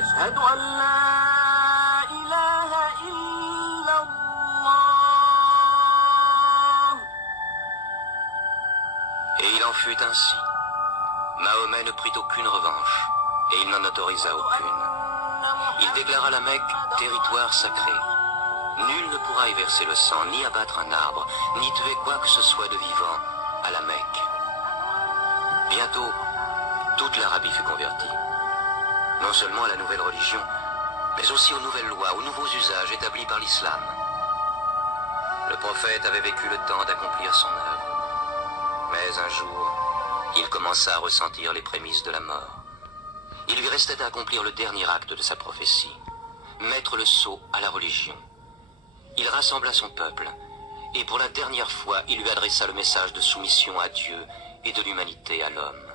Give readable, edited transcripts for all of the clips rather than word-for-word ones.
أشهد أن لا إله إلا الله. Et il en fut ainsi. Mahomet ne prit aucune revanche, et il n'en autorisa aucune. Il déclara la Mecque territoire sacré. Nul ne pourra y verser le sang, ni abattre un arbre, ni tuer quoi que ce soit de vivant à la Mecque. Bientôt, toute l'Arabie fut convertie. Non seulement à la nouvelle religion, mais aussi aux nouvelles lois, aux nouveaux usages établis par l'islam. Le prophète avait vécu le temps d'accomplir son œuvre. Mais un jour, il commença à ressentir les prémices de la mort. Il lui restait à accomplir le dernier acte de sa prophétie, mettre le sceau à la religion. Il rassembla son peuple, et pour la dernière fois, il lui adressa le message de soumission à Dieu et de l'humanité à l'homme.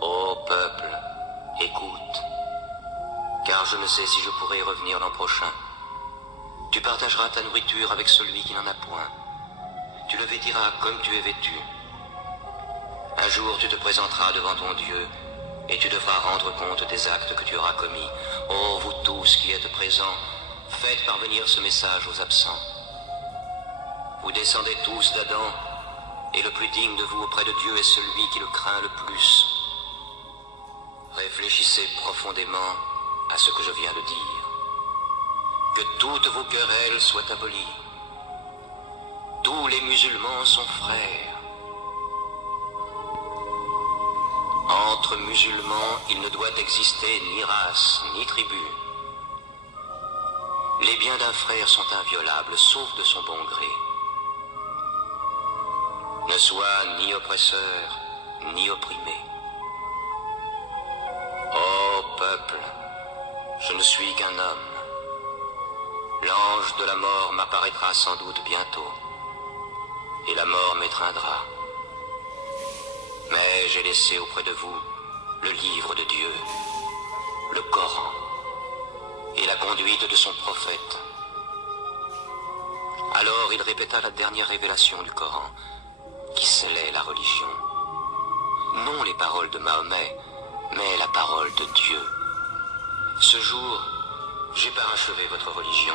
Ô peuple, écoute, car je ne sais si je pourrai y revenir l'an prochain. Tu partageras ta nourriture avec celui qui n'en a point. Tu le vêtiras comme tu es vêtu. Un jour tu te présenteras devant ton Dieu, et tu devras rendre compte des actes que tu auras commis. Ô vous tous qui êtes présents, faites parvenir ce message aux absents. Vous descendez tous d'Adam, et le plus digne de vous auprès de Dieu est celui qui le craint le plus. Réfléchissez profondément à ce que je viens de dire. Que toutes vos querelles soient abolies. Tous les musulmans sont frères. Entre musulmans, il ne doit exister ni race, ni tribu. Les biens d'un frère sont inviolables, sauf de son bon gré. Ne sois ni oppresseur, ni opprimé. Ô peuple, je ne suis qu'un homme. L'ange de la mort m'apparaîtra sans doute bientôt, et la mort m'étreindra. Mais j'ai laissé auprès de vous le livre de Dieu, le Coran, et la conduite de son prophète. Alors il répéta la dernière révélation du Coran, qui scellait la religion. Non les paroles de Mahomet, mais la parole de Dieu. Ce jour, j'ai parachevé votre religion,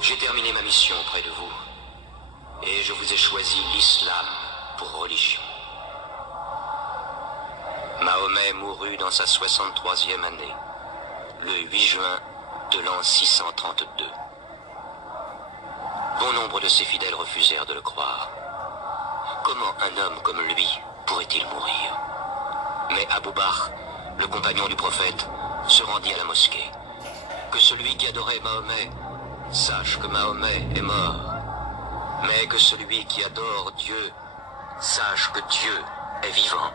j'ai terminé ma mission auprès de vous, et je vous ai choisi l'islam pour religion. Mahomet mourut dans sa 63e année, le 8 juin de l'an 632. Bon nombre de ses fidèles refusèrent de le croire. Comment un homme comme lui pourrait-il mourir? Mais Abou Bakr, le compagnon du prophète, se rendit à la mosquée. Que celui qui adorait Mahomet sache que Mahomet est mort, mais que celui qui adore Dieu sache que Dieu est vivant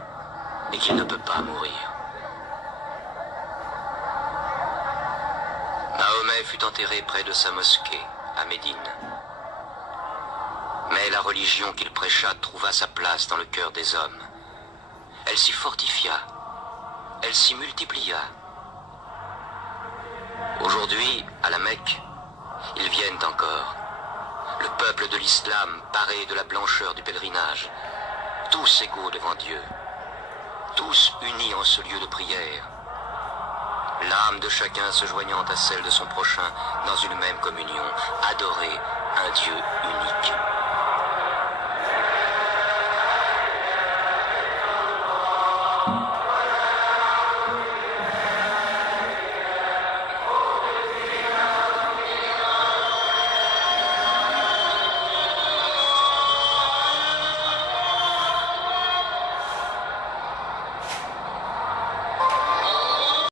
et qu'il ne peut pas mourir. Mahomet fut enterré près de sa mosquée, à Médine. Mais la religion qu'il prêcha trouva sa place dans le cœur des hommes. Elle s'y fortifia, elle s'y multiplia. Aujourd'hui, à la Mecque, ils viennent encore. Le peuple de l'islam paré de la blancheur du pèlerinage, tous égaux devant Dieu, tous unis en ce lieu de prière, l'âme de chacun se joignant à celle de son prochain dans une même communion, adorer un Dieu unique.